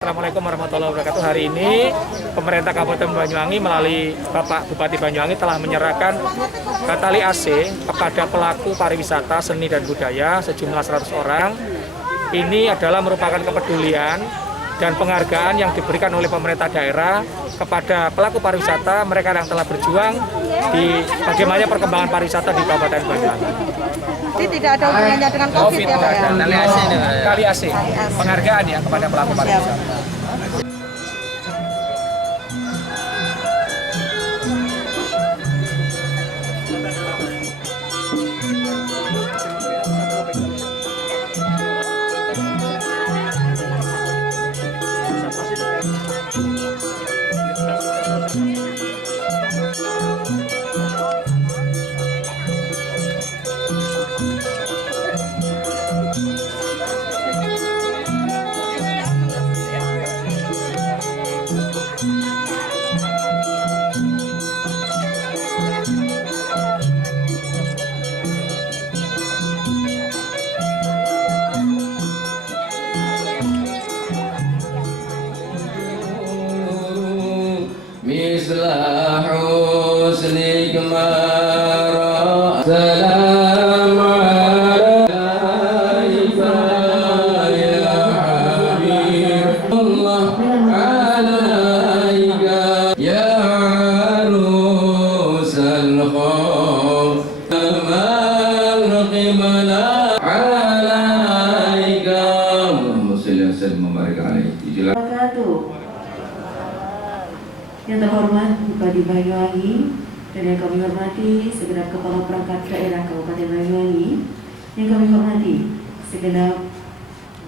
Assalamualaikum warahmatullahi wabarakatuh. Hari ini pemerintah Kabupaten Banyuwangi melalui Bapak Bupati Banyuwangi telah menyerahkan tali AC kepada pelaku pariwisata, seni dan budaya sejumlah 100 orang. Ini adalah merupakan kepedulian dan penghargaan yang diberikan oleh pemerintah daerah kepada pelaku pariwisata, mereka yang telah berjuang di bagaimana perkembangan pariwisata di Kabupaten Banyuwangi. Jadi tidak ada hubungannya dengan COVID ya Pak ya? Tali AC, penghargaan ya kepada pelaku pariwisata. Mislah husnik mara salam alaika ya habib Allah alaika ya arusal khaw amal qibla alaika Allahumma salli wa barik alaihi. Yang terhormat Bupati Banyuwangi dan yang kami hormati segenap Kepala Perangkat Daerah Kabupaten Banyuwangi, yang kami hormati segenap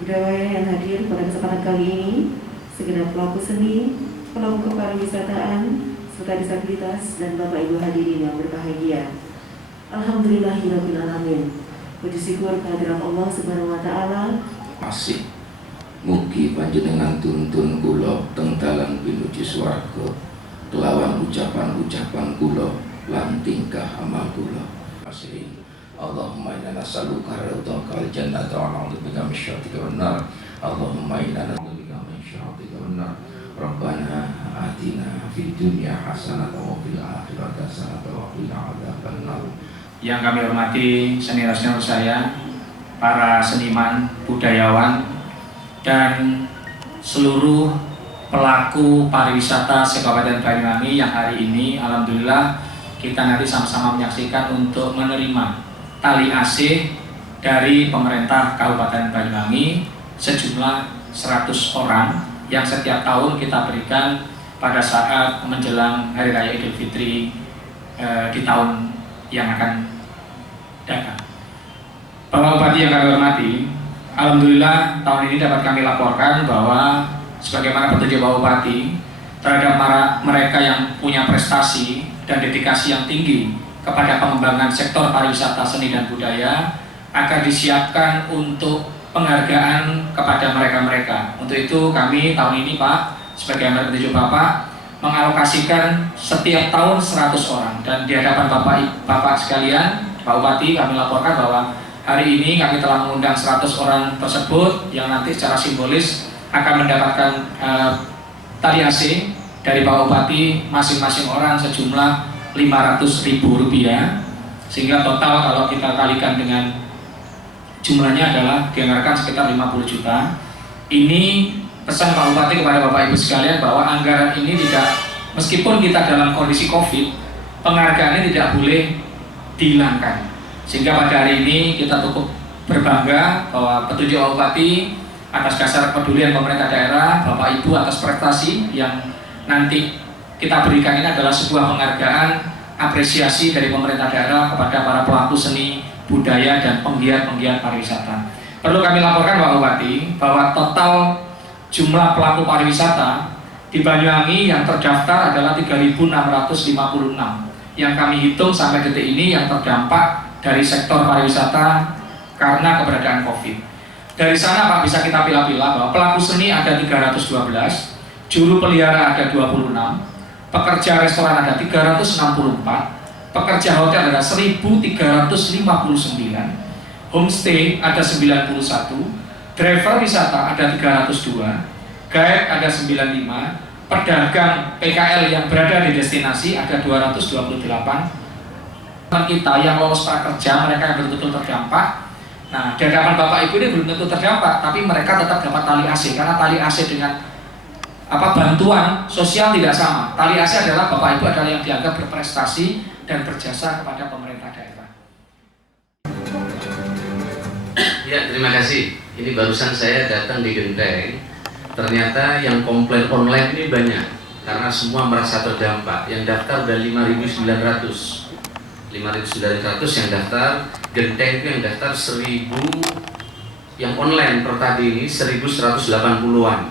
budaya yang hadir pada kesempatan kali ini, segenap pelaku seni, pelaku kepariwisataan, serta disabilitas dan Bapak Ibu hadirin yang berbahagia. Alhamdulillahirabbil alamin. Puji syukur kehadiran Allah Subhanahu wa taala. Asik mugi panjenengan tuntun kula teng dalan pinuju swarga kelawan ucapan-ucapan kula lan tingkah amal kula. Asri Allahumma inna nas'aluka ridhakal jannata wa na'udzubika min syarrika wan nar. Allahumma inna na'udzubika min syarrika wan nar. Rabbana atina fid dunya hasanatan wa fil akhirati hasanatan wa qina adzabannar. Yang kami hormati senior-senior saya, para seniman, budayawan, dan seluruh pelaku pariwisata se-Kabupaten Banyuwangi yang hari ini alhamdulillah kita nanti sama-sama menyaksikan untuk menerima tali AC dari pemerintah Kabupaten Banyuwangi sejumlah 100 orang yang setiap tahun kita berikan pada saat menjelang Hari Raya Idul Fitri di tahun yang akan datang. Bapak Bupati yang kami hormati, alhamdulillah tahun ini dapat kami laporkan bahwa sebagaimana petunjuk Bapak Bupati terhadap mereka yang punya prestasi dan dedikasi yang tinggi kepada pengembangan sektor pariwisata, seni dan budaya akan disiapkan untuk penghargaan kepada mereka-mereka. Untuk itu kami tahun ini Pak, sebagaimana petunjuk Bapak, mengalokasikan setiap tahun 100 orang dan di hadapan Bapak sekalian, Pak Bupati, kami laporkan bahwa hari ini kami telah mengundang 100 orang tersebut yang nanti secara simbolis akan mendapatkan tali AC dari Pak Bupati masing-masing orang sejumlah Rp500.000, sehingga total kalau kita kalikan dengan jumlahnya adalah dianggarkan sekitar 50 juta. Ini pesan Pak Bupati kepada Bapak Ibu sekalian bahwa anggaran ini tidak, meskipun kita dalam kondisi COVID, penghargaan ini tidak boleh dihilangkan. Sehingga pada hari ini kita cukup berbangga bahwa petunjuk Bapak Bupati atas dasar kepedulian pemerintah daerah, Bapak Ibu atas prestasi yang nanti kita berikan ini adalah sebuah penghargaan apresiasi dari pemerintah daerah kepada para pelaku seni, budaya dan penggiat-penggiat pariwisata. Perlu kami laporkan Bapak Bupati bahwa total jumlah pelaku pariwisata di Banyuwangi yang terdaftar adalah 3.656 yang kami hitung sampai detik ini yang terdampak dari sektor pariwisata karena keberadaan COVID. Dari sana Pak bisa kita pilah-pilah bahwa pelaku seni ada 312, juru pelihara ada 26, pekerja restoran ada 364, pekerja hotel ada 1.359, homestay ada 91, driver wisata ada 302, guide ada 95, pedagang PKL yang berada di destinasi ada 228. Kita yang lolos prakerja, mereka yang betul-betul terdampak. Nah, di hadapan Bapak Ibu ini belum tentu terdampak, tapi mereka tetap dapat tali AC, karena tali AC dengan bantuan sosial tidak sama. Tali AC adalah Bapak Ibu adalah yang dianggap berprestasi dan berjasa kepada pemerintah daerah. Ya, terima kasih. Ini barusan saya datang di Genteng. Ternyata yang komplain online ini banyak karena semua merasa terdampak. Yang daftar udah 5.900 yang daftar. Genteng itu yang daftar 1.000, yang online per tadi ini 1.180-an.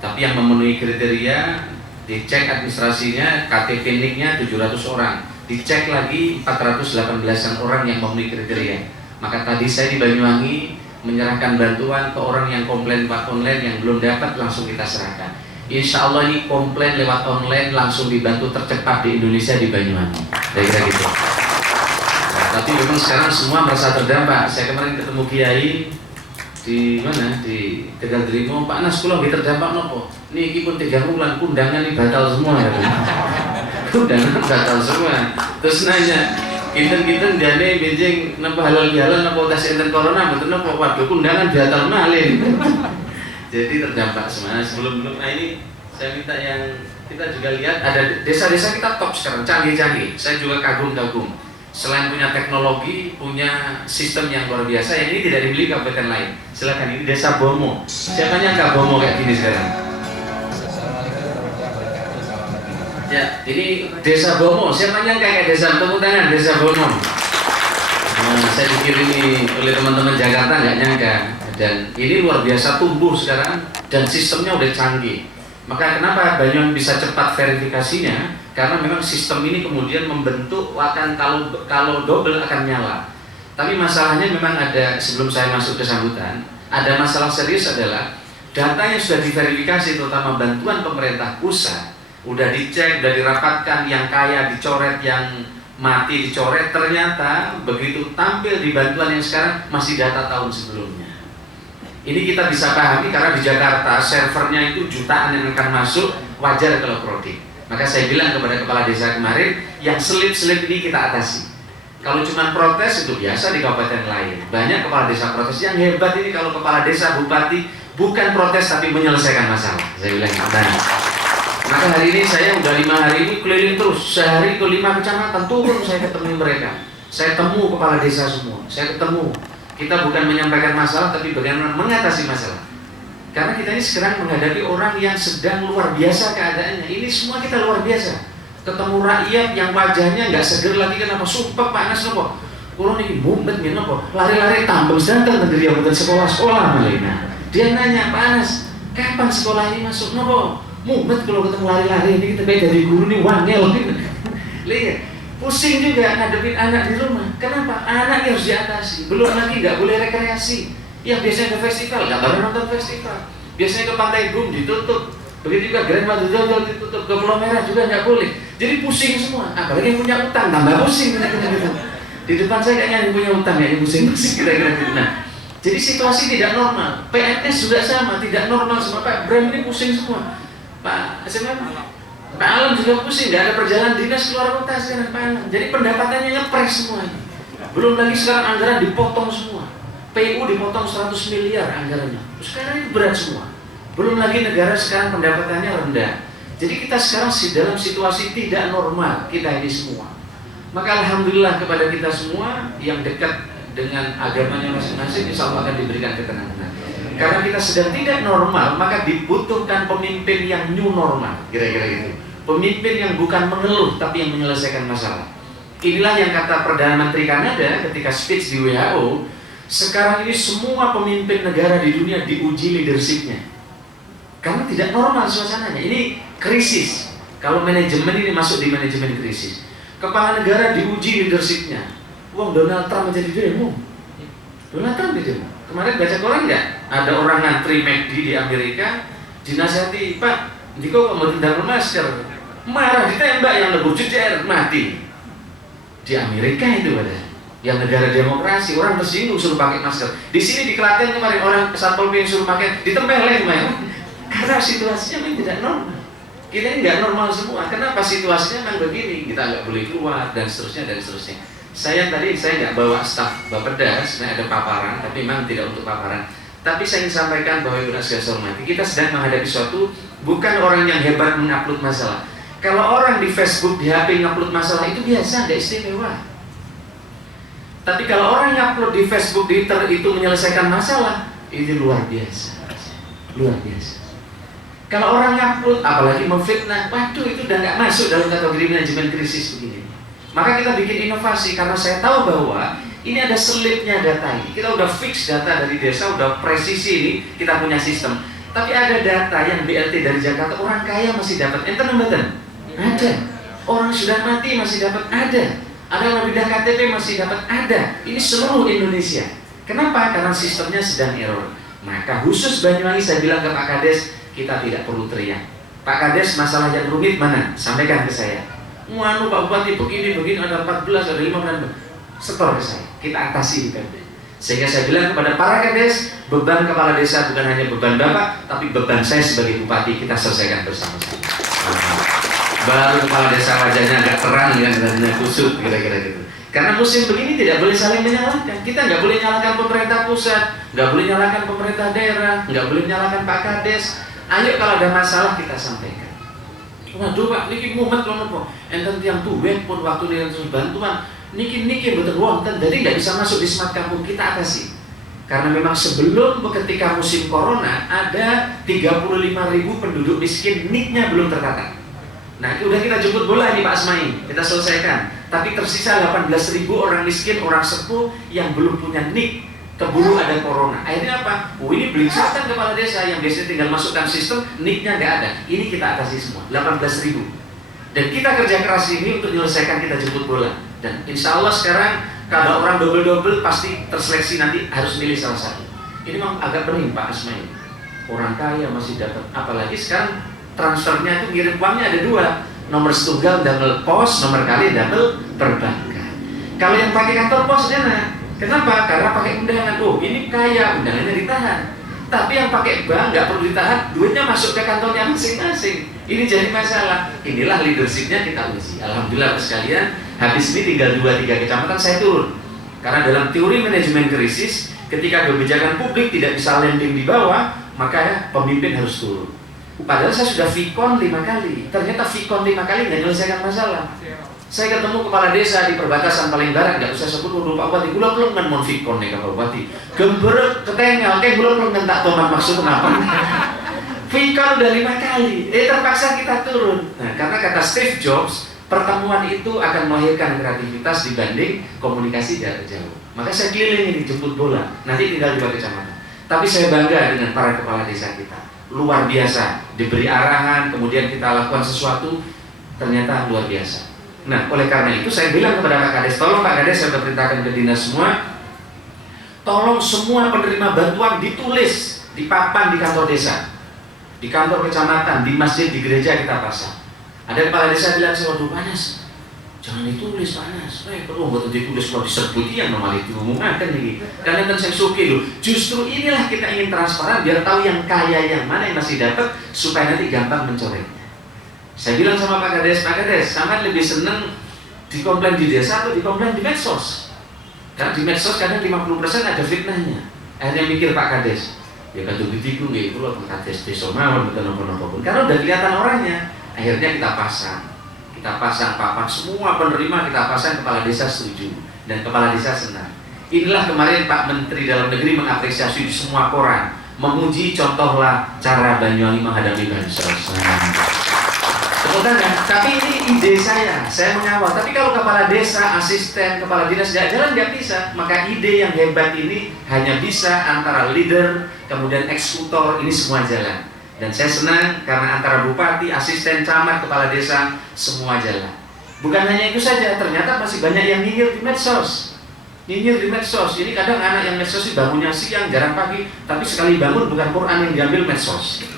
Tapi yang memenuhi kriteria, dicek administrasinya, KTP NIK-nya 700 orang, dicek lagi 418-an orang yang memenuhi kriteria. Maka tadi saya di Banyuwangi menyerahkan bantuan ke orang yang komplain lewat online yang belum dapat, langsung kita serahkan. Insya Allah ini komplain lewat online langsung dibantu tercepat di Indonesia di Banyuwangi. Kira-kira gitu. Nah, tapi memang sekarang semua merasa terdampak. Saya kemarin ketemu Kiai di mana, di Tegal Drimo, Pak Nas kula nggih terdampak nopo? Niki pun 3 bulan undangan ini batal semua ya. Undangan batal semua. Terus nanya, kinten-kinten jane benjing napa halal bihalal napa tes enten corona mboten napa, waduh undangan batal malih. Jadi terdampak semua. Sebelum ini saya minta yang kita juga lihat ada desa-desa kita top sekarang, canggih-canggih. Saya juga kagum-kagum. Selain punya teknologi, punya sistem yang luar biasa, yang ini tidak dimiliki kabupaten lain. Silakan, ini Desa Bomo. Siapa nyangka Bomo kayak gini sekarang? Ya, ini Desa Bomo. Siapa nyangka kayak desa, tepuk tangan Desa Bomo. Nah, saya pikir ini oleh teman-teman Jakarta nggak nyangka. Dan ini luar biasa tumbuh sekarang dan sistemnya udah canggih. Maka kenapa Banyuwangi bisa cepat verifikasinya? Karena memang sistem ini kemudian membentuk akan kalau double akan nyala. Tapi masalahnya memang ada, sebelum saya masuk ke sambutan, ada masalah serius adalah data yang sudah diverifikasi, terutama bantuan pemerintah pusat, udah dicek, udah dirapatkan, yang kaya dicoret, yang mati dicoret, ternyata begitu tampil di bantuan yang sekarang masih data tahun sebelumnya. Ini kita bisa pahami karena di Jakarta servernya itu jutaan yang akan masuk, wajar kalau Prodi. Maka saya bilang kepada kepala desa kemarin, yang selip-selip ini kita atasi. Kalau cuma protes itu biasa di kabupaten lain. Banyak kepala desa protes. Yang hebat ini kalau kepala desa, bupati bukan protes tapi menyelesaikan masalah. Saya bilang nah. Maka hari ini saya udah 5 hari ini keliling terus. Sehari ke 5 kecamatan turun saya ketemu mereka. Saya temu kepala desa semua. Saya ketemu. Kita bukan menyampaikan masalah tapi bagaimana mengatasi masalah. Karena kita ini sekarang menghadapi orang yang sedang luar biasa keadaannya. Ini semua kita luar biasa. Ketemu rakyat yang wajahnya nggak seger lagi, kenapa? Sumpah panas nopo. Kurang ini mumet nih nopo. Lari-lari tambang sedang negeri yang bukan sekolah-sekolah malina. Dia nanya, panas, kapan sekolah ini masuk nopo? Mumet kalau ketemu lari-lari ini kita kayak dari guru nih wangel. Lihat, pusing juga ngadepin anak di rumah. Kenapa? Anak harus diatasi. Belum lagi nggak boleh rekreasi. Yang biasanya ke festival, nggak pernah nonton festival. Biasanya ke Pantai Gum ditutup. Begitu juga Grand Batu Jojol ditutup. Ke Pulau Merah juga nggak boleh. Jadi pusing semua. Apalagi yang punya utang, tambah pusing. Di depan saya kayaknya yang punya utang ya, pusing-pusing kira-kira gitu. Nah, jadi situasi tidak normal. PNS juga sama, tidak normal semua. Pak Bram ini pusing semua. Pak Alam juga pusing, nggak ada perjalanan dinas keluar kota sekarang Pak Alam. Jadi pendapatannya ngepres semua ini. Belum lagi sekarang anggaran dipotong semua. PU dipotong 100 miliar anggarannya. Sekarang ini berat semua. Belum lagi negara sekarang pendapatannya rendah. Jadi kita sekarang dalam situasi tidak normal kita ini semua. Maka alhamdulillah kepada kita semua yang dekat dengan agamanya masing-masing, insya Allah akan diberikan ketenangan. Karena kita sedang tidak normal, maka dibutuhkan pemimpin yang new normal, kira-kira gitu. Pemimpin yang bukan mengeluh tapi yang menyelesaikan masalah. Inilah yang kata Perdana Menteri Kanada ketika speech di WHO. Sekarang ini semua pemimpin negara di dunia diuji leadershipnya. Karena tidak normal suasananya. Ini krisis. Kalau manajemen ini masuk di manajemen krisis. Kepala negara diuji leadershipnya. Wong Donald Trump menjadi demo. Donald Trump di demo. Kemarin baca koran nggak? Ada orang ngantri McD di Amerika, dinasihati, Pak, Diko kok mau tidak bermasker? Marah, ditembak yang lebur jejer, mati. Di Amerika itu ada. Yang negara demokrasi, orang tersinggung suruh pakai masker. Di sini di Klaten kemarin orang Satpol PP suruh pakai, ditempelin, Karena situasinya memang tidak normal. Kita ini nggak normal semua. Kenapa? Situasinya memang begini. Kita nggak boleh keluar dan seterusnya dan seterusnya. Saya nggak bawa staf Bapeda, sebenarnya ada paparan, tapi memang tidak untuk paparan. Tapi saya ingin sampaikan bahwa Ibu Nasya hormati, kita sedang menghadapi suatu, bukan orang yang hebat mengupload masalah. Kalau orang di Facebook, di HP ngupload masalah itu biasa, nggak istimewa. Tapi kalau orang yang upload di Facebook, di Twitter itu menyelesaikan masalah, itu luar biasa, luar biasa. Kalau orang ngupload, apalagi memfitnah, waduh itu udah nggak masuk dalam kategori manajemen krisis begini. Maka kita bikin inovasi karena saya tahu bahwa ini ada selipnya data ini. Kita udah fix data dari desa, udah presisi ini, kita punya sistem. Tapi ada data yang BLT dari Jakarta, orang kaya masih dapat. Enten mboten? Ada. Orang sudah mati masih dapat, ada. Ada yang pindah KTP masih dapat, ada. Ini seluruh Indonesia. Kenapa? Karena sistemnya sedang error. Maka khusus Banyuwangi saya bilang ke Pak Kades, kita tidak perlu teriak. Pak Kades, masalah yang rumit mana? Sampaikan ke saya. Anu Pak Bupati begini ada 14, ada 15, setor ke saya, kita atasi di Pemda. Sehingga saya bilang kepada para Kades, beban kepala desa bukan hanya beban Bapak, tapi beban saya sebagai Bupati, kita selesaikan bersama-sama. Baru kepala desa wajahnya agak terang dengan dadanya kusut, kira-kira gitu. Karena musim begini tidak boleh saling menyalahkan. Kita nggak boleh nyalakan pemerintah pusat, nggak boleh nyalakan pemerintah daerah, nggak boleh nyalakan Pak Kades. Ayo kalau ada masalah kita sampaikan. Waduh Pak, niki mumet loh nopo. Enten tiang tuwek pun waktu dia bantuan, niki betul wonten, jadi nggak bisa masuk di smart kampung, kita atasi. Karena memang sebelum ketika musim corona ada 35.000 penduduk miskin, niknya belum tertata. Nah itu udah kita jemput bola ini Pak Asmai, kita selesaikan. Tapi tersisa 18.000 orang miskin, orang sepuh yang belum punya nik. Keburu ada corona. Akhirnya apa? Ini belingsatan kepala desa yang biasanya tinggal masukkan sistem, niknya nggak ada. Ini kita atasi semua, 18.000. Dan kita kerja keras ini untuk menyelesaikan, kita jemput bola. Dan insya Allah sekarang kalau orang double pasti terseleksi nanti harus milih salah satu. Ini memang agak pening Pak Asmai. Orang kaya masih dapat, apalagi sekarang transfernya itu ngirim uangnya ada dua. Nomor tunggal double pos, nomor kali double perbankan. Kalau yang pakai kantor pos enak. Kenapa? Karena pakai undangan. Oh ini kaya, undangannya ditahan. Tapi yang pakai bank nggak perlu ditahan, duitnya masuk ke kantongnya masing-masing. Ini jadi masalah. Inilah leadershipnya kita uji. Alhamdulillah sekalian, habis ini tinggal 2-3 kecamatan saya turun. Karena dalam teori manajemen krisis, ketika kebijakan publik tidak bisa landing di bawah, maka pemimpin harus turun. Padahal saya sudah Vicon 5 kali. Ternyata Vicon 5 kali nggak menyelesaikan masalah. Saya ketemu kepala desa di perbatasan paling barat, nggak usah sebut dulu Pak Bupati, gula belum kan mau Vicon nih Pak Bupati, gemberek ketengel, kayak gula belum kan tak tomat maksud apa? Vicon udah 5 kali, terpaksa kita turun. Nah karena kata Steve Jobs, pertemuan itu akan melahirkan kreativitas dibanding komunikasi jarak jauh. Maka saya keliling ini jemput bola, nanti tinggal 2 kecamatan. Tapi saya bangga dengan para kepala desa kita, luar biasa, diberi arahan, kemudian kita lakukan sesuatu, ternyata luar biasa. Nah, oleh karena itu saya bilang kepada Pak Kades, tolong Pak Kades, saya perintahkan ke dinas semua, tolong semua penerima bantuan ditulis, dipapan di kantor desa, di kantor kecamatan, di masjid, di gereja kita pasang. Ada kepala desa bilang, waduh panas, jangan ditulis panas, perlu buat ditulis kalau diserbuti yang normal itu ngomongkan nih. Karena kan saya suki loh, justru inilah kita ingin transparan biar tahu yang kaya yang mana yang masih dapat supaya nanti gampang mencoret. Saya bilang sama Pak Kades, sama lebih seneng dikomplain di desa atau dikomplain di medsos? Karena di medsos kadang 50% ada fitnahnya. Akhirnya mikir Pak Kades, ya kan begitu nggih kula Pak Kades desa mawon mboten napa-napa pun. Karena udah kelihatan orangnya. Akhirnya kita pasang papan, semua penerima kita pasang, kepala desa setuju dan kepala desa senang. Inilah kemarin Pak Menteri Dalam Negeri mengapresiasi di semua koran, memuji contohlah cara Banyuwangi menghadapi bansos. Tapi ini ide saya mengawal. Tapi kalau kepala desa, asisten, kepala dinas nggak jalan, nggak bisa. Maka ide yang hebat ini hanya bisa antara leader, kemudian eksekutor, ini semua jalan. Dan saya senang karena antara bupati, asisten, camat, kepala desa, semua jalan. Bukan hanya itu saja, ternyata masih banyak yang nyinyir di medsos. Ini kadang anak yang medsos bangunnya siang, jarang pagi, tapi sekali bangun bukan Quran yang diambil medsos.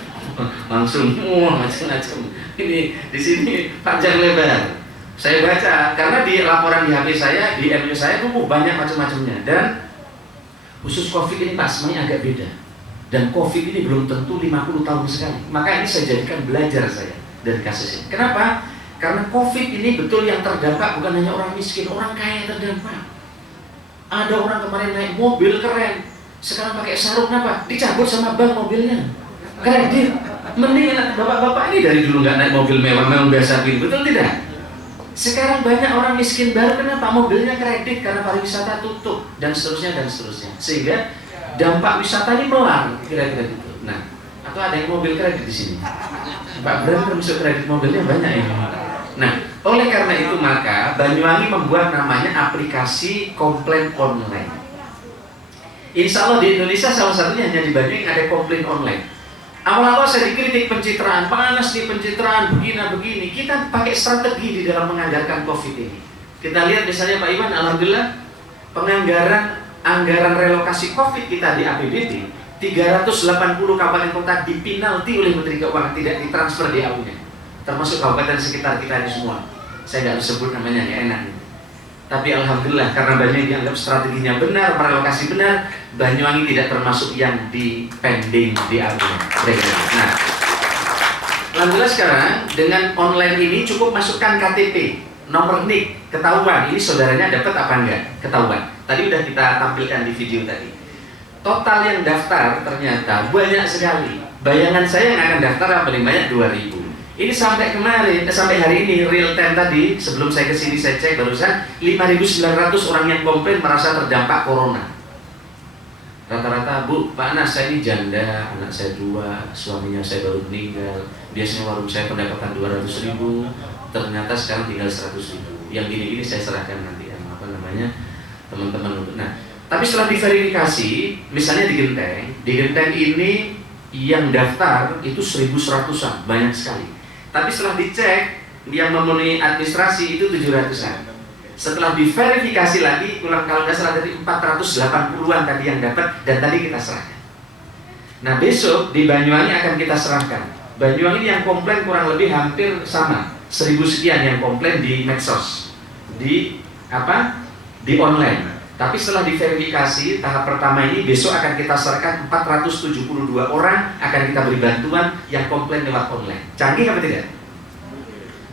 Langsung, macam-macam. Ini di sini panjang lebar. Saya baca karena di laporan di HP saya, di MU saya banyak macam-macamnya. Dan khusus COVID ini Pak semuanya agak beda. Dan COVID ini belum tentu 50 tahun sekali. Maka ini saya jadikan belajar saya dari kasus ini. Kenapa? Karena COVID ini betul yang terdampak bukan hanya orang miskin, orang kaya terdampak. Ada orang kemarin naik mobil keren, sekarang pakai sarung apa? Dicabut sama bank mobilnya. Kredit. Mending bapak-bapak ini dari dulu nggak naik mobil mewah, memang biasa begini, betul tidak? Sekarang banyak orang miskin baru, kenapa? Mobilnya kredit karena pariwisata tutup dan seterusnya dan seterusnya. Sehingga dampak wisata ini melar, kira-kira gitu. Nah, atau ada yang mobil kredit di sini? Pak Bram termasuk kredit mobilnya banyak ini. Nah, oleh karena itu maka Banyuwangi membuat namanya aplikasi komplain online. Insya Allah di Indonesia salah satunya hanya di Banyuwangi ada komplain online. Awal-awal saya dikritik pencitraan, panas nih pencitraan, begini. Kita pakai strategi di dalam menganggarkan COVID ini. Kita lihat misalnya Pak Iwan, alhamdulillah anggaran relokasi COVID kita di APBD 380 kabupaten kota dipinalti oleh Menteri Keuangan, tidak ditransfer di AU-nya. Termasuk kabupaten sekitar kita ini semua. Saya nggak sebut namanya, nggak enak. Tapi alhamdulillah karena Banyuwangi dianggap strateginya benar, merelokasi benar, Banyuwangi tidak termasuk yang dipending di AU-nya. Nah, alhamdulillah sekarang dengan online ini cukup masukkan KTP, nomor NIK, ketahuan ini saudaranya dapat apa enggak, ketahuan. Tadi udah kita tampilkan di video tadi. Total yang daftar ternyata banyak sekali. Bayangan saya yang akan daftar yang paling banyak 2.000. Ini sampai kemarin, sampai hari ini real time tadi sebelum saya kesini saya cek barusan 5.900 orang yang komplain merasa terdampak corona. Rata-rata, Bu, Pak Anas, saya ini janda, anak saya 2, suaminya saya baru meninggal. Biasanya warung saya pendapatan 200.000, ternyata sekarang tinggal 100.000. Yang gini-gini saya serahkan nanti teman-teman. Nah, tapi setelah diverifikasi, misalnya di Genteng ini yang daftar itu 1.100-an, banyak sekali. Tapi setelah dicek, yang memenuhi administrasi itu 700-an. Setelah diverifikasi lagi, kalau nggak salah dari 480-an tadi yang dapat, dan tadi kita serahkan. Nah besok di Banyuwangi akan kita serahkan. Banyuwangi yang komplain kurang lebih hampir sama, 1.000 sekian yang komplain di medsos, di online. Tapi setelah diverifikasi tahap pertama ini besok akan kita serahkan 472 orang akan kita beri bantuan yang komplain lewat online. Canggih apa tidak?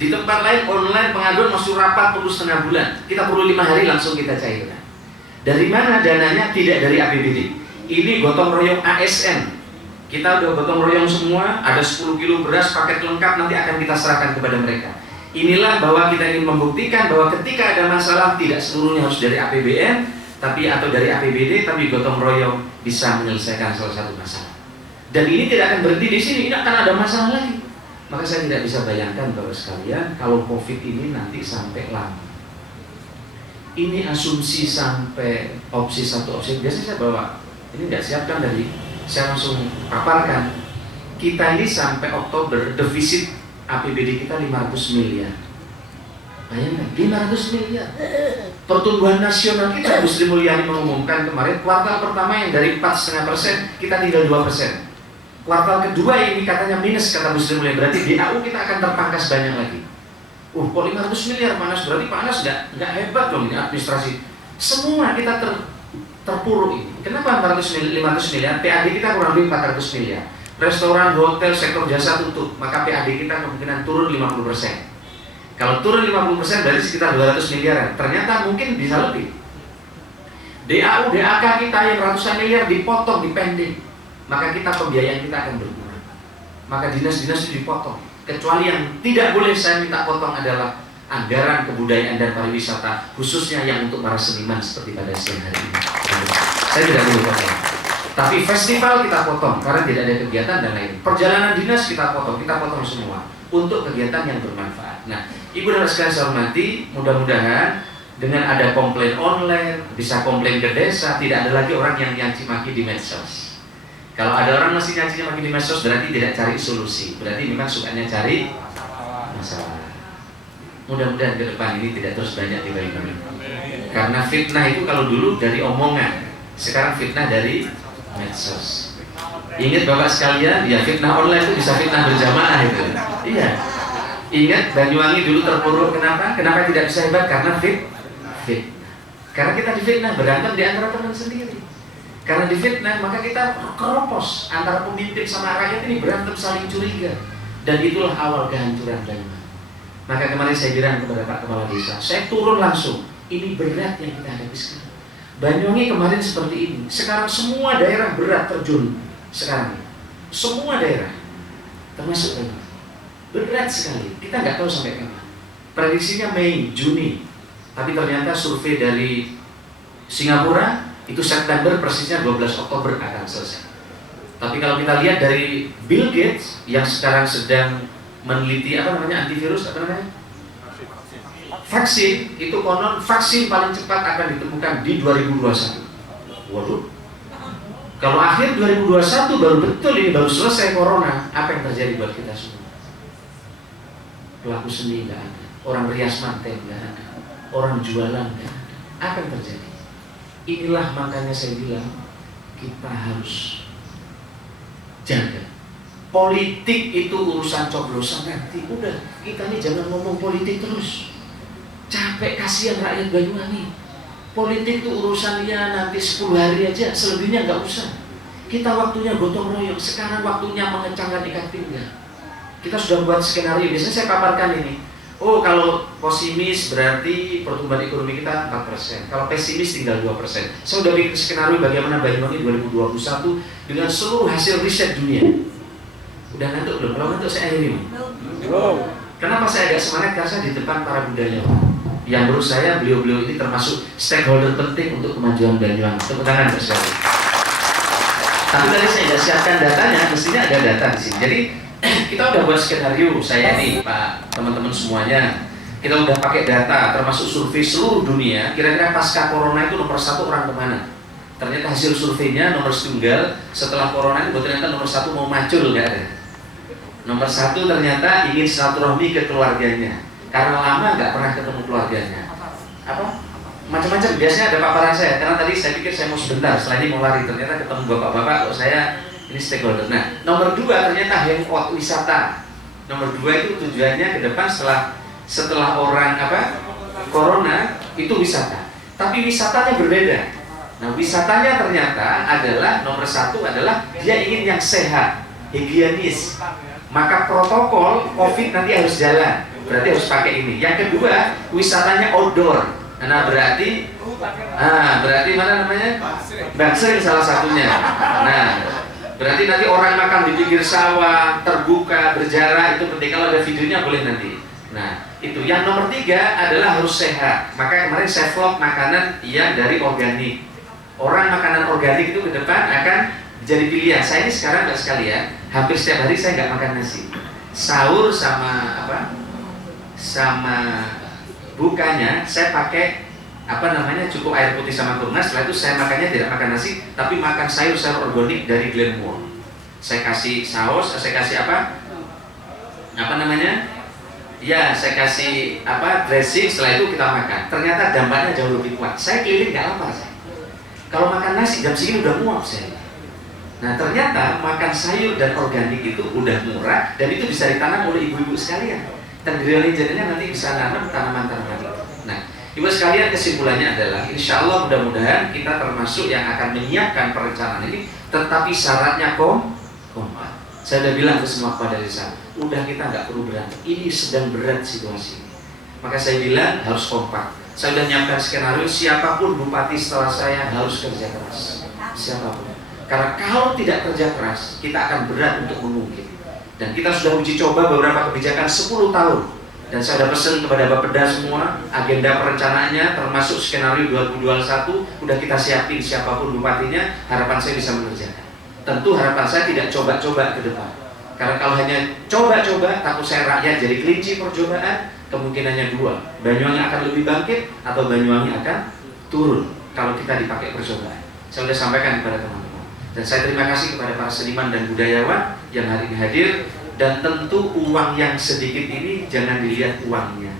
Di tempat lain online pengaduan masuk rapat perlu setengah bulan. Kita perlu 5 hari langsung kita cairkan. Dari mana dananya? Tidak dari APBD. Ini gotong royong ASN. Kita udah gotong royong semua, ada 10 kilo beras paket lengkap nanti akan kita serahkan kepada mereka. Inilah bahwa kita ingin membuktikan bahwa ketika ada masalah tidak seluruhnya harus dari APBN atau dari APBD, tapi gotong royong bisa menyelesaikan salah satu masalah. Dan ini tidak akan berhenti di sini, ini akan ada masalah lagi. Maka saya tidak bisa bayangkan Bapak sekalian kalau COVID ini nanti sampai lama. Ini asumsi sampai opsi 1, opsi. Biasanya saya bawa, ini nggak siapkan dari, saya langsung paparkan. Kita ini sampai Oktober defisit APBD kita 500 miliar. Bayangkan, 500 miliar. Pertumbuhan nasional kita, Bu Sri Mulyani mengumumkan kemarin kuartal pertama yang dari 4,5% kita tinggal 2%. Kuartal kedua ini katanya minus, kata Bu Sri Mulyani. Berarti di AU kita akan terpangkas banyak lagi. Kok 500 miliar panas, berarti panas nggak hebat dong ini administrasi. Semua kita terpuruk ini. Kenapa 500 miliar? PAD kita kurang lebih 400 miliar. Restoran, hotel, sektor jasa tutup, maka PAD kita kemungkinan turun 50%. Kalau turun 50% berarti sekitar 200 miliaran. Ternyata mungkin bisa lebih. DAU, DAK kita yang ratusan miliar dipotong, dipending. Maka kita pembiayaan kita akan berkurang. Maka dinas-dinas itu dipotong. Kecuali yang tidak boleh saya minta potong adalah anggaran kebudayaan dan pariwisata, khususnya yang untuk para seniman seperti pada siang hari ini. Saya tidak boleh potong. Tapi festival kita potong karena tidak ada kegiatan dan lain. Perjalanan dinas kita potong semua untuk kegiatan yang bermanfaat. Nah, Ibu dan sekalian saya hormati, mudah-mudahan dengan ada komplain online, bisa komplain ke desa, tidak ada lagi orang yang nyaci maki di medsos. Kalau ada orang masih nyaci maki di medsos berarti tidak cari solusi, berarti memang sukanya cari masalah. Mudah-mudahan ke depan ini tidak terus banyak di Banyuwangi. Karena fitnah itu kalau dulu dari omongan, sekarang fitnah dari medsos. Ingat Bapak sekalian, ya fitnah online itu bisa fitnah berjamaah itu. Iya. Ingat Banyuwangi dulu terpuruk kenapa? Kenapa tidak bisa hebat? Karena fitnah. Karena kita difitnah, berantem di antara teman sendiri. Karena difitnah maka kita keropos antara pemimpin sama rakyat ini berantem saling curiga, dan itulah awal kehancuran Banyuwangi. Maka kemarin saya bilang kepada Pak Kepala Desa, saya turun langsung, ini berat yang kita hadapi sekarang. Banyuwangi kemarin seperti ini, sekarang semua daerah berat terjun sekarang, semua daerah, termasuk Banyuwangi, berat sekali. Kita nggak tahu sampai kapan. Prediksinya Mei, Juni, tapi ternyata survei dari Singapura itu September, persisnya 12 Oktober akan selesai. Tapi kalau kita lihat dari Bill Gates yang sekarang sedang meneliti antivirus, vaksin, itu konon vaksin paling cepat akan ditemukan di 2021. Waduh, kalau akhir 2021 baru betul ini baru selesai corona, apa yang terjadi buat kita semua? Pelaku seni nggak ada, orang rias manten nggak ada, orang jualan nggak ada. Apa yang terjadi? Inilah makanya saya bilang kita harus jaga. Politik itu urusan coblosan nanti. Udah, kita nih jangan ngomong politik terus. Capek, kasihan rakyat Banyuwangi. Politik itu urusannya nanti 10 hari aja, selebihnya nggak usah. Kita waktunya gotong royong. Sekarang waktunya mengencangkan ikat pinggang. Kita sudah buat skenario. Biasanya saya paparkan ini. Oh, kalau pesimis berarti pertumbuhan ekonomi kita 4%. Kalau pesimis tinggal 2%. Saya sudah bikin skenario bagaimana Banyuwangi 2021 dengan seluruh hasil riset dunia. Udah ngantuk belum? Kalau ngantuk saya akhiri. Kenapa saya agak semangat? Karena di depan para budayawan yang menurut saya beliau-beliau ini termasuk stakeholder penting untuk kemajuan Banyuwangi. Tepuk tangan sekali. Tapi tadi saya sudah siapkan datanya, mestinya ada data di sini. Jadi kita udah buat skenario, saya nih Pak, teman-teman semuanya, kita udah pakai data termasuk survei seluruh dunia. Kira-kira pasca corona itu nomor 1 orang kemana? Ternyata hasil surveinya nomor tunggal setelah corona itu ternyata nomor 1 mau macul, nggak ada. Nomor 1 ternyata ingin silaturahmi ke keluarganya, karena lama nggak pernah ketemu keluarganya. Apa? Macam-macam. Biasanya ada paparan saya, karena tadi saya pikir saya mau sebentar, setelah ini mau lari, ternyata ketemu bapak-bapak, kok saya ini stakeholder. Nah, nomor 2 ternyata hangout wisata. Nomor 2 itu tujuannya ke depan setelah orang corona itu wisata. Tapi wisatanya berbeda. Nah, wisatanya ternyata adalah nomor 1 adalah dia ingin yang sehat, higienis. Maka protokol COVID nanti harus jalan. Berarti harus pakai ini. Yang kedua, wisatanya outdoor. Nah, berarti mana namanya? Baksir salah satunya. Nah, berarti nanti orang makan di pinggir sawah, terbuka, berjarak, itu penting. Kalau ada videonya boleh nanti. Nah, itu. Yang nomor 3 adalah harus sehat. Maka kemarin saya vlog makanan yang dari organik. Orang makanan organik itu ke depan akan jadi pilihan. Saya ini sekarang nggak sekalian, hampir setiap hari saya nggak makan nasi. Sahur sama bukanya saya pakai cukup air putih sama kurma. Setelah itu saya makannya tidak makan nasi, tapi makan sayur-sayur organik dari Glenmore. Saya kasih saus, saya kasih saya kasih dressing. Setelah itu kita makan. Ternyata dampaknya jauh lebih kuat. Saya keliling nggak lapar saya. Kalau makan nasi jam segini udah muak saya. Nah, ternyata makan sayur dan organik itu udah murah dan itu bisa ditanam oleh ibu-ibu sekalian. Dan di jadinya nanti bisa nanam tanaman-tanaman itu. Nah, ibu sekalian, kesimpulannya adalah insya Allah mudah-mudahan kita termasuk yang akan menyiapkan perencanaan ini, tetapi syaratnya kompak. Saya sudah bilang ke semua kepala desa, udah kita nggak perlu berantem. Ini sedang berat situasi. Maka saya bilang harus kompak. Saya sudah menyiapkan skenario, siapapun bupati setelah saya harus kerja keras. Siapapun. Karena kalau tidak kerja keras, kita akan berat untuk mengungkit. Dan kita sudah uji coba beberapa kebijakan 10 tahun. Dan saya sudah pesan kepada Bapeda semua, agenda perencanaannya termasuk skenario 2021 udah kita siapin, siapapun bupatinya, harapan saya bisa mengerjakan. Tentu harapan saya tidak coba-coba ke depan. Karena kalau hanya coba-coba, takut saya rakyat jadi kelinci percobaan, kemungkinannya 2. Banyuwangi akan lebih bangkit atau Banyuwangi akan turun kalau kita dipakai percobaan. Saya sudah sampaikan kepada teman-teman. Dan saya terima kasih kepada para seniman dan budayawan yang hari ini hadir. Dan tentu uang yang sedikit ini jangan dilihat uangnya,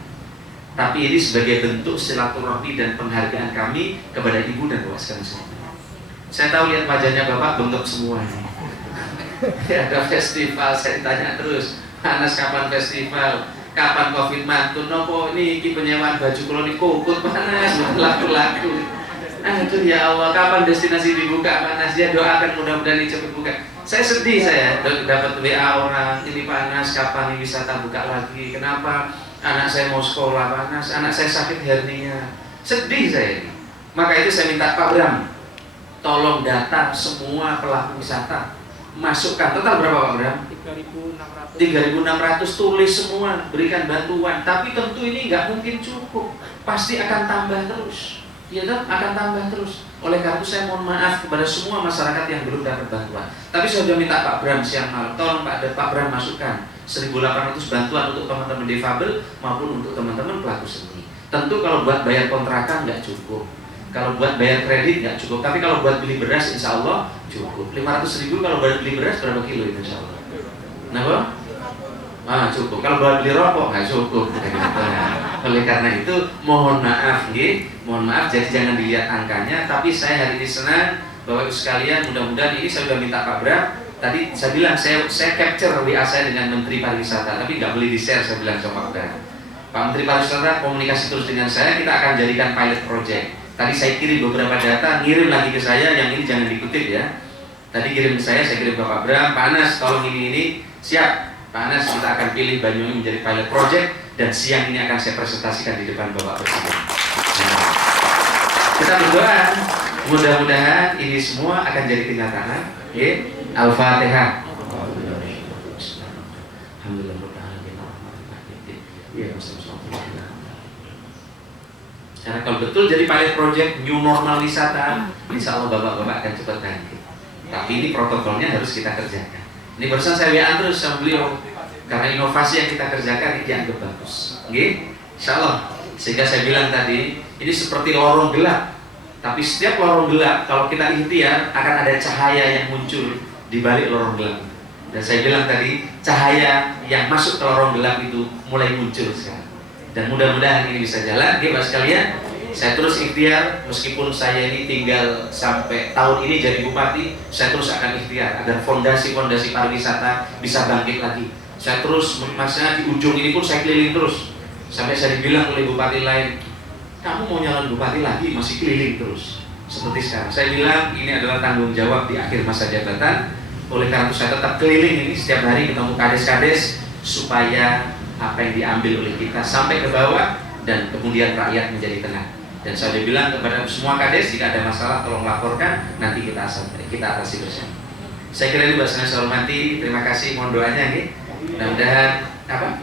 tapi ini sebagai bentuk silaturahmi dan penghargaan kami kepada ibu dan bapak sekalian. Saya tahu lihat wajahnya bapak bengkak semua ini. Ada festival, saya ditanya terus, Anas kapan festival, kapan COVID mantun, nopo ini penyewaan baju koloni kokut panas, laku-laku. Aduh ya Allah, kapan destinasi dibuka panas? Ya doakan mudah-mudahan ini cepat buka. Saya sedih saya dapat WA orang, ini panas, kapan ini wisata buka lagi? Kenapa? Anak saya mau sekolah panas, anak saya sakit hernia. Sedih saya ini. Maka itu saya minta Pak Bram, tolong data semua pelaku wisata. Masukkan, total berapa Pak Bram? 3.600, tulis semua, berikan bantuan. Tapi tentu ini nggak mungkin cukup, pasti akan tambah terus. Ya kan, akan tambah terus. Oleh karena itu saya mohon maaf kepada semua masyarakat yang belum dapat bantuan. Tapi saya sudah minta Pak Bram siang malam, tolong Pak Bram masukkan 1.800 bantuan untuk teman-teman difabel maupun untuk teman-teman pelaku seni. Tentu kalau buat bayar kontrakan nggak cukup, kalau buat bayar kredit nggak cukup, tapi kalau buat beli beras insya Allah cukup. 500.000 kalau buat beli beras berapa kilo itu insya Allah? Kenapa? Cukup. Kalau buat beli rokok nggak cukup. Oleh karena itu mohon maaf, mohon maaf. Jadi jangan dilihat angkanya. Tapi saya hari ini senang bahwa sekalian, mudah-mudahan ini saya sudah minta Pak Bram. Tadi saya bilang saya capture WA saya dengan Menteri Pariwisata, tapi nggak boleh di share. Saya bilang sama Pak Bram, Pak Menteri Pariwisata komunikasi terus dengan saya. Kita akan jadikan pilot project. Tadi saya kirim beberapa data, ngirim lagi ke saya. Yang ini jangan dikutip ya. Tadi kirim ke saya kirim ke Pak Bram. Pak Anas, tolong ini siap. Pak Anas, kita akan pilih Banyuwangi menjadi pilot project dan siang ini akan saya presentasikan di depan Bapak Presiden. Nah, kita berdoa mudah-mudahan ini semua akan jadi kenyataan. Al-Fatihah. Karena kalau betul jadi pilot project new normal wisata, insya Allah bapak-bapak akan cepat bangkit. Tapi ini protokolnya harus kita kerjakan. Ini barusan saya WA terus sama beliau, karena inovasi yang kita kerjakan ini dianggap bagus. Insya Allah. Sehingga saya bilang tadi, ini seperti lorong gelap. Tapi setiap lorong gelap, kalau kita ikhtiar, akan ada cahaya yang muncul di balik lorong gelap. Dan saya bilang tadi, cahaya yang masuk ke lorong gelap itu mulai muncul sekarang. Dan mudah-mudahan ini bisa jalan. Oke, Pak sekalian, saya terus ikhtiar, meskipun saya ini tinggal sampai tahun ini jadi bupati, saya terus akan ikhtiar agar fondasi-fondasi pariwisata bisa bangkit lagi. Saya terus, maksudnya di ujung ini pun saya keliling terus. Sampai saya dibilang oleh bupati lain, kamu mau nyalon bupati lagi, masih keliling terus. Seperti sekarang. Saya bilang ini adalah tanggung jawab di akhir masa jabatan. Oleh karena itu saya tetap keliling ini setiap hari ketemu kades-kades, supaya apa yang diambil oleh kita sampai ke bawah dan kemudian rakyat menjadi tenang. Dan saya bilang kepada semua kades, jika ada masalah tolong laporkan, nanti kita atasi bersama. Saya kira ini bahasa saya hormati, terima kasih, mohon doanya nih. Mudah-mudahan apa?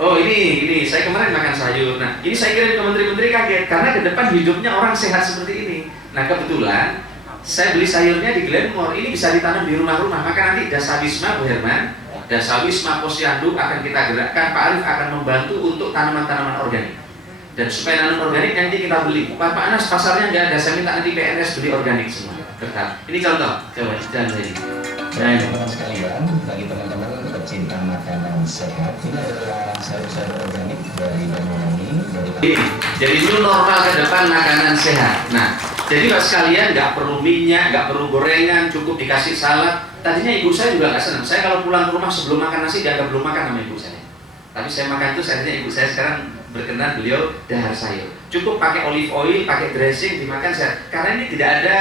Oh ini saya kemarin makan sayur. Nah ini saya kirim ke menteri-menteri kaget karena ke depan hidupnya orang sehat seperti ini. Nah kebetulan saya beli sayurnya di Glenmore, ini bisa ditanam di rumah-rumah. Maka nanti Dasawisma Bu Herman, Dasawisma Posyandu akan kita gerakkan. Pak Arif akan membantu untuk tanaman-tanaman organik. Dan supaya nanam organik nanti kita beli. Pak Anas pasarnya nggak ada, saya minta nanti PNS beli organik semua. Berkat. Ini contoh, coba jangan ini. Teman-teman sekalian, bagi teman-teman pecinta makanan sehat, ini adalah sayur-sayur organik dari Banyuwangi. Jadi itu normal ke depan makanan sehat. Nah, jadi Pak sekalian nggak perlu minyak, nggak perlu gorengan, cukup dikasih salad. Tadinya ibu saya juga nggak senang. Saya kalau pulang ke rumah sebelum makan nasi dianggap belum makan sama ibu saya. Tapi saya makan itu, saya ibu saya sekarang berkenan beliau dahar sayur. Cukup pakai olive oil, pakai dressing dimakan sehat. Karena ini tidak ada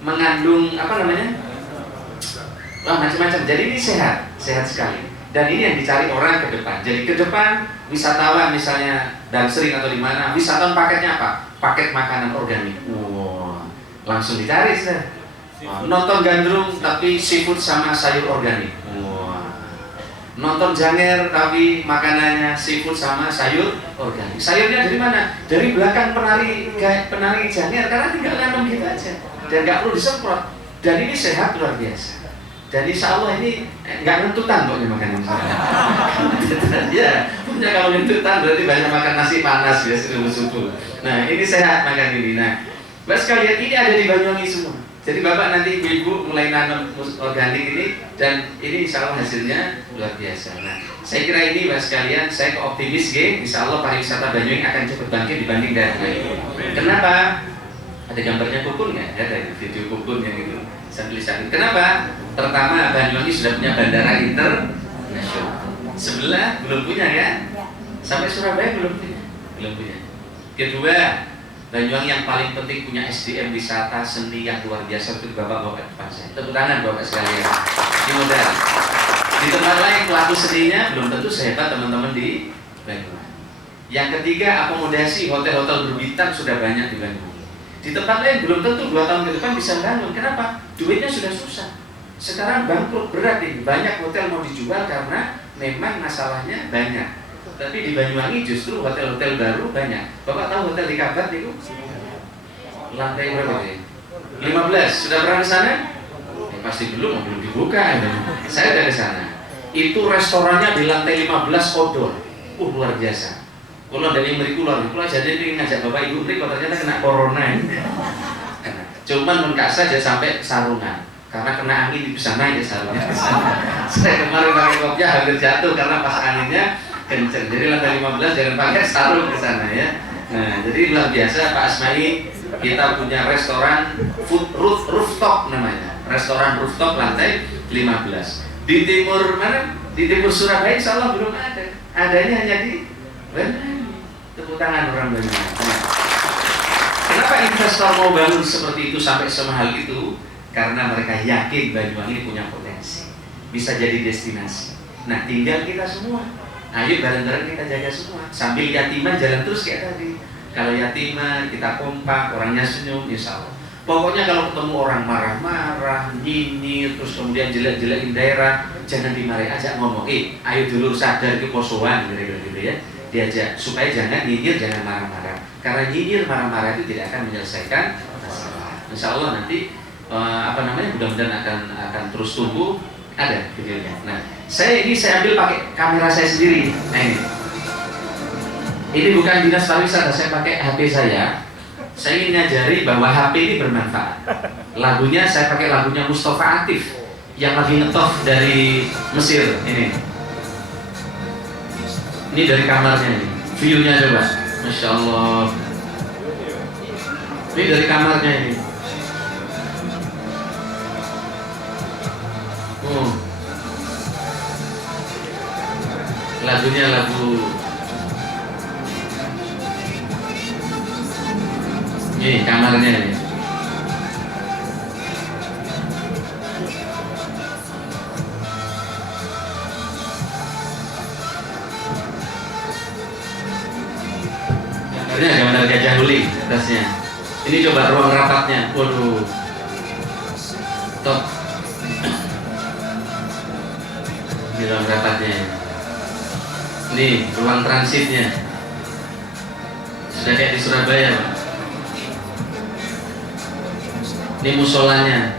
mengandung macam-macam. Jadi ini sehat sekali. Dan ini yang dicari orang ke depan. Jadi ke depan wisatawan misalnya dan sering atau di mana, wisatawan paketnya apa? Paket makanan organik. Wow, langsung dicari sudah. Nonton gandrung tapi seafood sama sayur organik. Nonton Janger tapi makanannya seafood sama sayur organik. Sayurnya dari mana? Dari belakang penari Janger, karena tinggal nanam gitu aja dan nggak perlu disemprot. Dan ini sehat luar biasa. Dan insya Allah ini nggak ngentutan pokoknya makanan saya. Ya, punya kalau ngentutan berarti banyak makan nasi panas biasanya subuh. Nah ini sehat makan ini. Nah, Bapak sekalian ini ada di Banyuwangi semua. Jadi Bapak nanti ibu mulai nanam organik ini dan ini insya Allah hasilnya luar biasa. Nah, saya kira ini Bapak sekalian, saya optimis insya Allah pariwisata Banyuwangi akan cepat bangkit dibanding daerah lain. Kenapa? Ada gambarnya Kukun nggak? Ada video Kukun yang itu. Saya tulisan. Kenapa? Pertama, Banyuwangi sudah punya bandara internasional. Sebelah belum punya ya? Sampai Surabaya belum punya. Kedua, Banyuwangi yang paling penting punya SDM wisata seni yang luar biasa itu bapak-bapak depan saya. Tepuk tangan bapak sekalian. Ini modal. Di tempat lain pelaku seninya belum tentu sehebat teman-teman di Banyuwangi. Yang ketiga, akomodasi hotel-hotel berbintang sudah banyak di Banyuwangi. Di tempat lain belum tentu 2 tahun ke depan bisa bangun. Kenapa? Duitnya sudah susah. Sekarang bangkrut berat ini. Banyak hotel mau dijual karena memang masalahnya banyak. Tapi di Banyuwangi justru hotel-hotel baru banyak. Bapak tahu hotel di Kabat itu? Lantai berapa ya? 15. Sudah pernah ke sana? Pasti belum dibuka. Saya udah ke sana. Itu restorannya di lantai 15 outdoor. Luar biasa. Kalau dari mereka keluar jadi ingin ngajak bapak ibu mereka ternyata kena corona ini. Cuman menggak saja sampai sarungan. Karena kena angin bisa naik ya sarungnya. Saya kemarin pakai kopiah hampir jatuh karena pas anginnya kenceng. Jadi lantai 15 jangan pakai sarung ke sana ya. Nah, jadi luar biasa Pak Asmai, kita punya restoran rooftop namanya. Restoran rooftop lantai 15. Di timur mana? Di timur Surabaya insya Allah belum ada. Adanya hanya di Banyuwangi. Tepuk tangan orang Banyuwangi. Kenapa investor mau bangun seperti itu sampai semahal itu? Karena mereka yakin Banyuwangi punya potensi, bisa jadi destinasi. Nah, tinggal kita semua. Ayo bareng-bareng kita jaga semua. Sambil yatiman jalan terus kayak tadi. Kalau yatiman kita kompak, orangnya senyum, insya Allah. Pokoknya kalau ketemu orang marah-marah, nyinyir, terus kemudian jelek-jelekin daerah, jangan dimarahi, ajak ngomong. Ayo dulu sadar ke posoan, gitu ya. Diajak supaya jangan nyinyir, jangan marah-marah. Karena nyinyir, marah-marah itu tidak akan menyelesaikan masalah. Insya Allah nanti mudah-mudahan akan terus tumbuh. Ada videonya. Nah, saya ambil pakai kamera saya sendiri. Nah, ini bukan dinas pariwisata, saya pakai HP saya. Saya ingin ngajari bahwa HP ini bermanfaat. Lagunya saya pakai lagunya Mustafa Atif yang lagi ngetop dari Mesir ini. Ini dari kamarnya ini. View-nya coba. Masya Allah. Ini dari kamarnya ini. Lagunya lagu ini kamarnya ini. Gambarnya gambar gajah guling atasnya. Ini coba ruang rapatnya. Waduh, top. Ini ruang rapatnya. Nih, ruang transitnya sudah kayak di Surabaya, Pak. Ini musolanya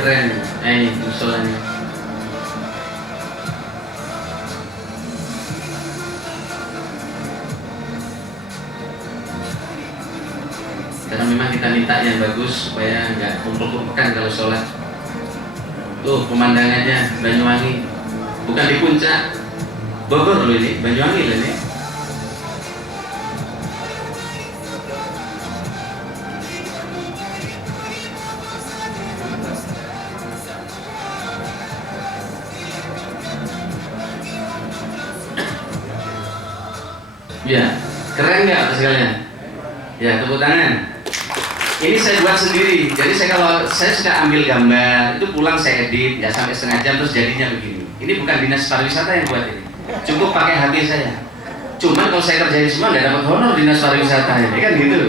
keren. Ini musolanya. Karena memang kita minta yang bagus supaya nggak kumpul-kumpulkan kalau sholat. Tuh pemandangannya Banyuwangi, bukan di puncak Bogor loh ini, Banyuwangi loh ini. Ya, keren nggak sekalian? Ya, tepuk tangan. Ini saya buat sendiri. Jadi kalau saya suka ambil gambar, itu pulang saya edit, ya sampai setengah jam terus jadinya begini. Ini bukan dinas pariwisata yang buat ini. Cukup pakai HP saya. Cuman kalau saya kerjain semua nggak dapat honor dinas pariwisata ini kan gitu.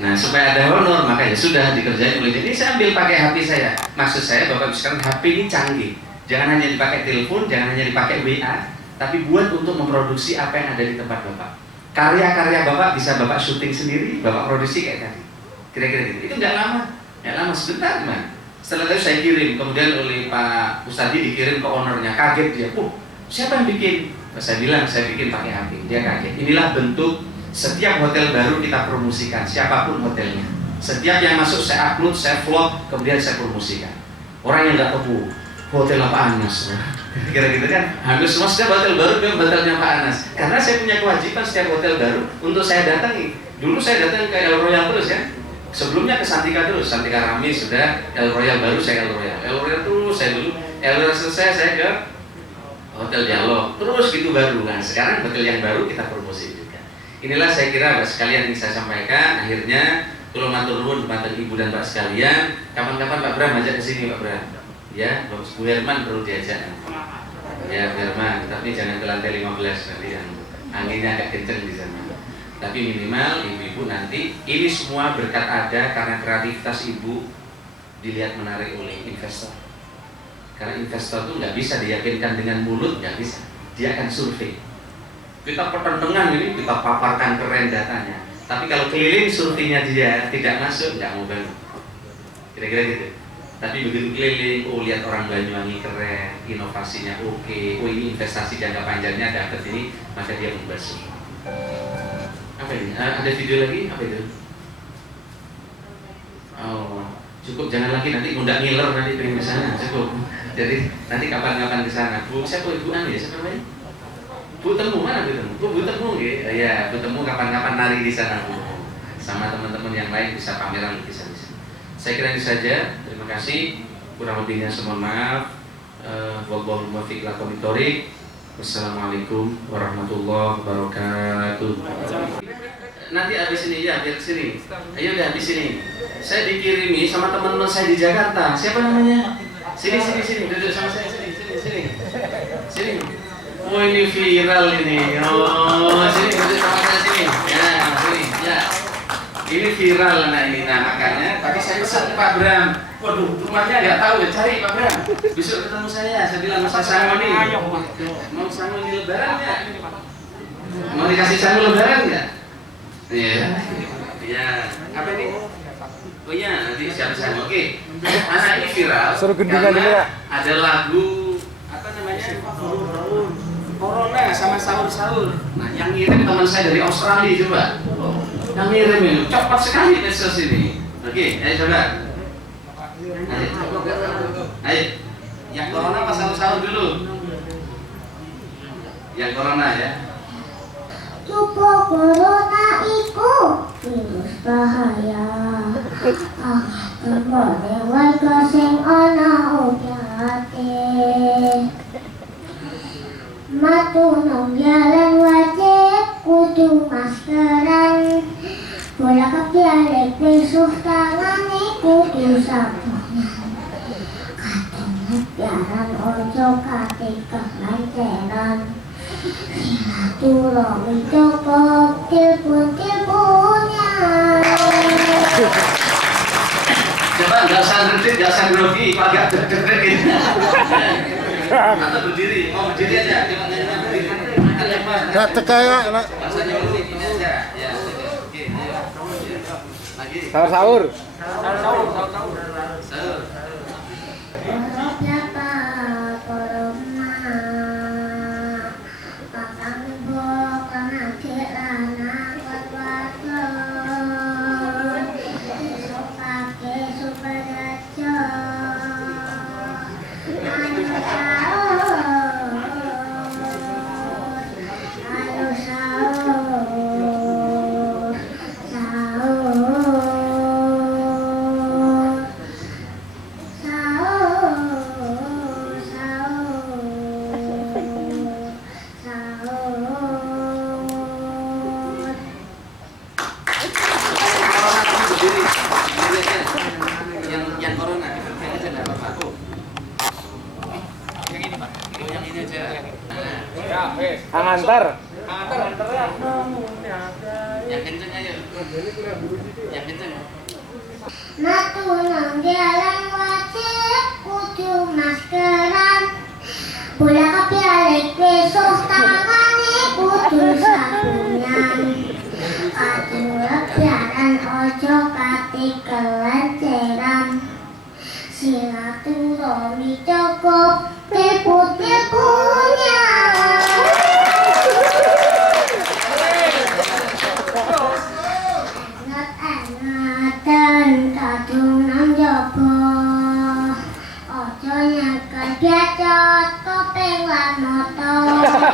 Nah, supaya ada honor maka ya sudah dikerjain oleh jadi saya ambil pakai HP saya. Maksud saya Bapak sekarang HP ini canggih. Jangan hanya dipakai telepon, jangan hanya dipakai WA, tapi buat untuk memproduksi apa yang ada di tempat Bapak. Karya-karya Bapak bisa Bapak syuting sendiri, Bapak produksi kayak tadi. Kira-kira gitu. Itu nggak lama, sebentar man. Setelah itu saya kirim, kemudian oleh Pak Ustadi dikirim ke ownernya, kaget dia. Siapa yang bikin? Saya bilang saya bikin pakai HP. Dia kaget. Inilah bentuk setiap hotel baru kita promosikan, siapapun hotelnya. Setiap yang masuk saya upload, saya vlog, kemudian saya promosikan. Orang yang nggak tahu hotel apa Anas, kira-kira kan? Hampir semua setiap hotel baru memang hotelnya Pak Anas. Karena saya punya kewajiban setiap hotel baru untuk saya datangi. Dulu saya datang ke El Royal terus ya. Sebelumnya ke Santika terus, Santika Rami sudah, El Royal baru saya El Royal terus saya dulu, El Royal selesai saya ke Hotel Dialog, terus gitu baru. Nah sekarang hotel yang baru kita promosi juga. Inilah saya kira Bapak sekalian yang saya sampaikan. Akhirnya kula matur nuwun dumateng Ibu dan Pak sekalian, kapan-kapan Pak Bram ajak ke sini Pak Bram. Ya, Bu Herman perlu diajak. Ya, Bu Herman, tapi jangan ke lantai 15 nanti yang anginnya agak kenceng di sana. Tapi minimal ibu-ibu nanti ini semua berkat ada karena kreativitas ibu dilihat menarik oleh investor. Karena investor itu nggak bisa diyakinkan dengan mulut, nggak bisa. Dia akan survei. Kita pertentangan ini kita paparkan keren datanya. Tapi kalau keliling surveinya dia tidak masuk, nggak mau banget. Kira-kira gitu. Tapi begitu keliling, oh lihat orang Banyuwangi keren, inovasinya oke, oh ini investasi jangka panjangnya dapat ini, maka dia membahas. Apa ini? Ada video lagi? Apa itu? Oh, cukup jangan lagi nanti ngundang ngiler nanti pengen ke sana, cukup. Jadi nanti kapan-kapan ke sana. Bu, siapa ibu anu ya? Siapa namanya? Bu Temu, mana Bu Temu? Bu Temu ya. Ya, Bu Temu kapan-kapan nari di sana, Bu. Sama teman-teman yang lain bisa pameran lukisan di sana. Saya kira ini saja. Terima kasih. Kurang lebihnya mohon maaf. Wallahu muwaffiq ila aqwamit thoriq. Wassalamualaikum warahmatullahi wabarakatuh. Nanti habis ini ya, biar sini. Ayo udah habis ini. Saya dikirimi sama teman-teman saya di Jakarta. Siapa namanya? Sini, duduk sama saya sini. Oh ini viral ini. Oh sini duduk sama saya sini. Ya, sini. Ya. Ini viral anak ini. Nah makanya tadi saya pesan Pak Bram. Waduh, rumahnya nggak tahu ya, cari Pak Bram. Besok ketemu saya bilang saya sangu nih. Mau sangu ini lebaran nggak? Mau dikasih sangu lebaran nggak? Iya. Iya. Apa ini? Oh iya, nanti siap-siap. Oke. Anak ini viral karena ada lagu apa namanya? Corona sama sahur-sahur. Nah, yang ngirim teman saya dari Australia coba. Yang ngirim ini cepat sekali medsos ini. Oke, ayo coba. Ayo. Yang corona apa sahur-sahur dulu? Yang corona ya. Coba corona iku virus bahaya. Boleh warga sing ana obate. Matu nang jalan wajib kudu maskeran. Bola kepialek besuh tangane kudu sabunan. Katon biaran ojo kate kelanceran. Silaturahmi cukup telepon-teleponnya. Coba nggak usah ngedit, nggak usah grogi, agak deg-degan gitu. Atau berdiri, mau berdiri aja, cuma nyanyi berdiri. Nggak tekaya, nak. Rasanya unik ini aja, ya. Oke, ayo. Lagi. Sahur. Sahur. Berapa corona? Pakang bok kana celana kuat-kuatan. Esok pakai supaya ayo sahur. Yang corona, yang aja nggak apa-apa. Yang ini Pak, yang ini aja. Angantar. Yang kenceng aja. Yang kenceng. Matu nang jalan wajib kudu maskeran. Bola kepialek besuh tangane kudu sabunan. Katurut jalan ojo kate kelanceran. Silaturahmi cukup telepon-teleponnya. Ingat-ingatan kadung nang jaba. Ojo nyangka biacot kopeng lan motor.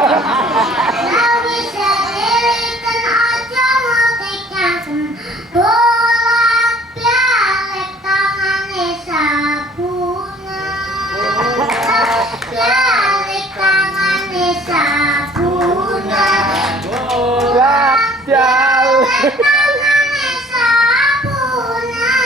tangannya sapuna.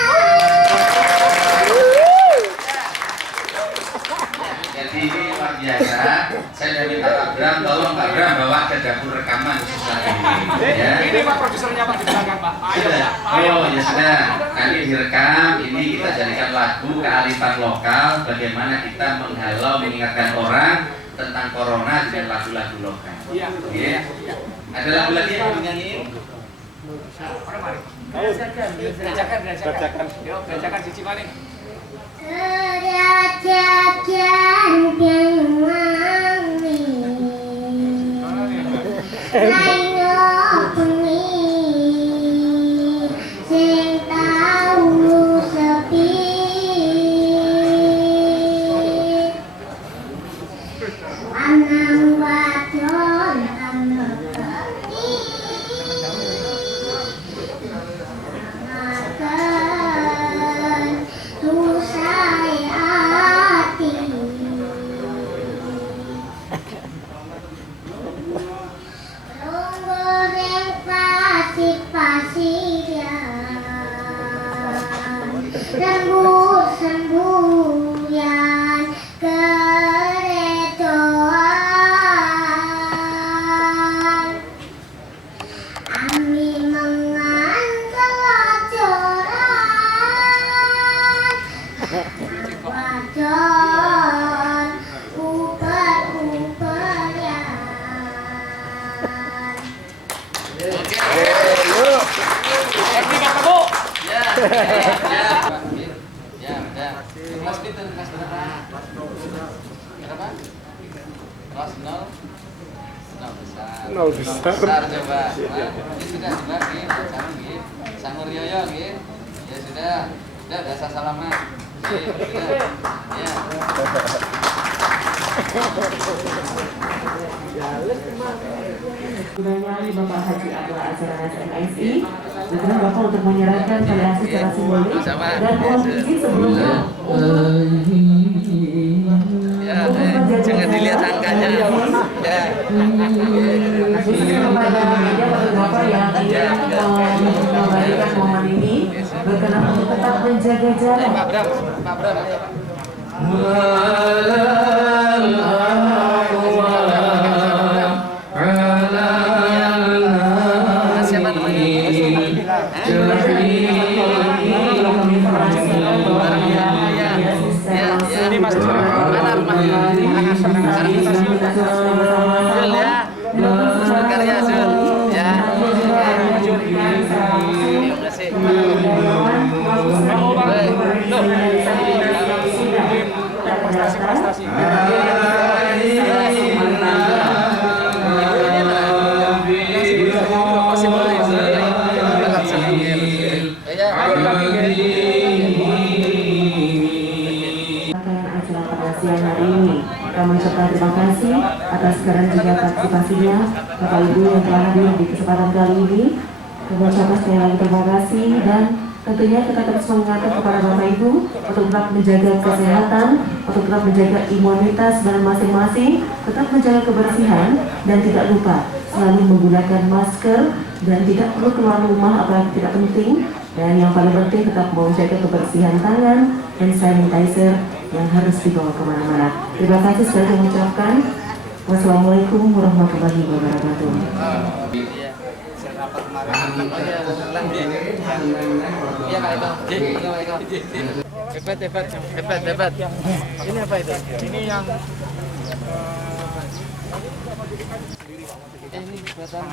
Jadi ini luar biasa. Saya sudah minta Pak Bram, tolong Pak Bram bawa ke dapur rekaman khusus ini. Ya. Ini Pak produsernya Pak di belakang Pak. Ayo Sudah. Pak. Ayo. Oh ya sudah. Nanti direkam. Ini kita jadikan lagu kearifan lokal. Bagaimana kita menghalau, mengingatkan orang tentang corona dengan lagu-lagu lokal. Iya. Ya. Ada lagu lagi yang mau dinyanyiin? Gejakan. Yuk, gejakan siji maning. Kerajakan Banyuwangi ayo bengi sing tau sepi anang wadon amekti makan tusai hati goreng pasir-pasiran rembut-sembuyan keredoan ami mengan kelocoran wadon uper-uperan. Ya, udah. Kelas itu kelas berapa? Berapa? Kelas 0. 0 besar. 0 besar. Besar coba. Nah, ini sudah dibagi, sama gitu. Sangur yoyo gitu. Ya sudah. Udah salaman. Sudah. Ya. Banyuwangi Bapak Haji Abdul Azhar SMSI berkenan Bapak untuk menyerahkan kalian secara simbolis dan mohon izin sebelumnya Jangan dilihat angkanya. Ya. khususnya kepada media Bapak yang ingin mengembalikan momen ini berkenan untuk tetap menjaga jarak. Pak Bram, ayo Pak. Siapa Ini Mas mana rumahnya? Zul ya. Karya Zul ya. Terima kasih. Prestasi-prestasi. Acara pada siang hari ini kami mengucapkan terima kasih atas segala juga partisipasinya Bapak Ibu yang telah hadir di kesempatan kali ini. Kami mengucapkan sekali lagi terima kasih dan tentunya kita terus mengingatkan kepada Bapak Ibu untuk tetap menjaga kesehatan, untuk tetap menjaga imunitas dan masing-masing, tetap menjaga kebersihan dan tidak lupa selalu menggunakan masker dan tidak perlu keluar rumah apalagi tidak penting. Dan yang paling penting tetap menjaga kebersihan tangan dan sanitizer yang harus dibawa kemana-mana. Terima kasih sekali lagi mengucapkan. Wassalamualaikum warahmatullahi wabarakatuh. Hebat. Ini apa itu? Ini yang Ini buatan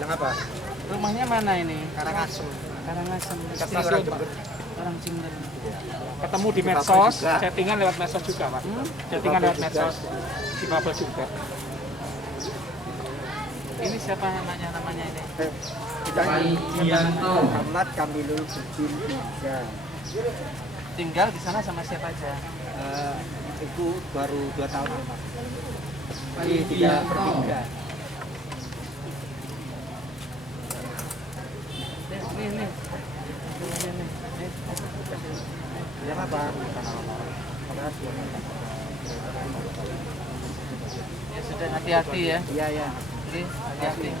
bilang apa? rumahnya mana ini? Karangasem. Stasiun orang Jember. Ketemu di medsos, chattingan lewat medsos juga, Pak. Chattingan lewat medsos di Babel juga. Ini siapa namanya ini? Ahmad Kamilul Bujin. Ya. Tinggal di sana sama siapa aja? Itu baru 2 tahun Mas. Ini 3/3. Ini. Ya apa? Ya sudah hati-hati ya. Iya. Oke, hati-hati.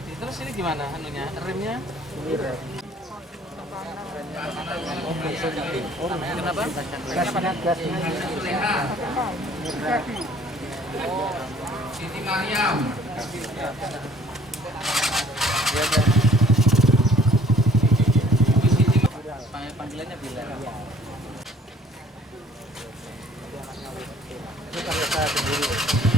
Terus ini gimana anunya? Remnya? Ini rem. Kenapa? Gasnya. Oh, Siti Mariam. Panggilannya Bila. Ini pakai saya sendiri.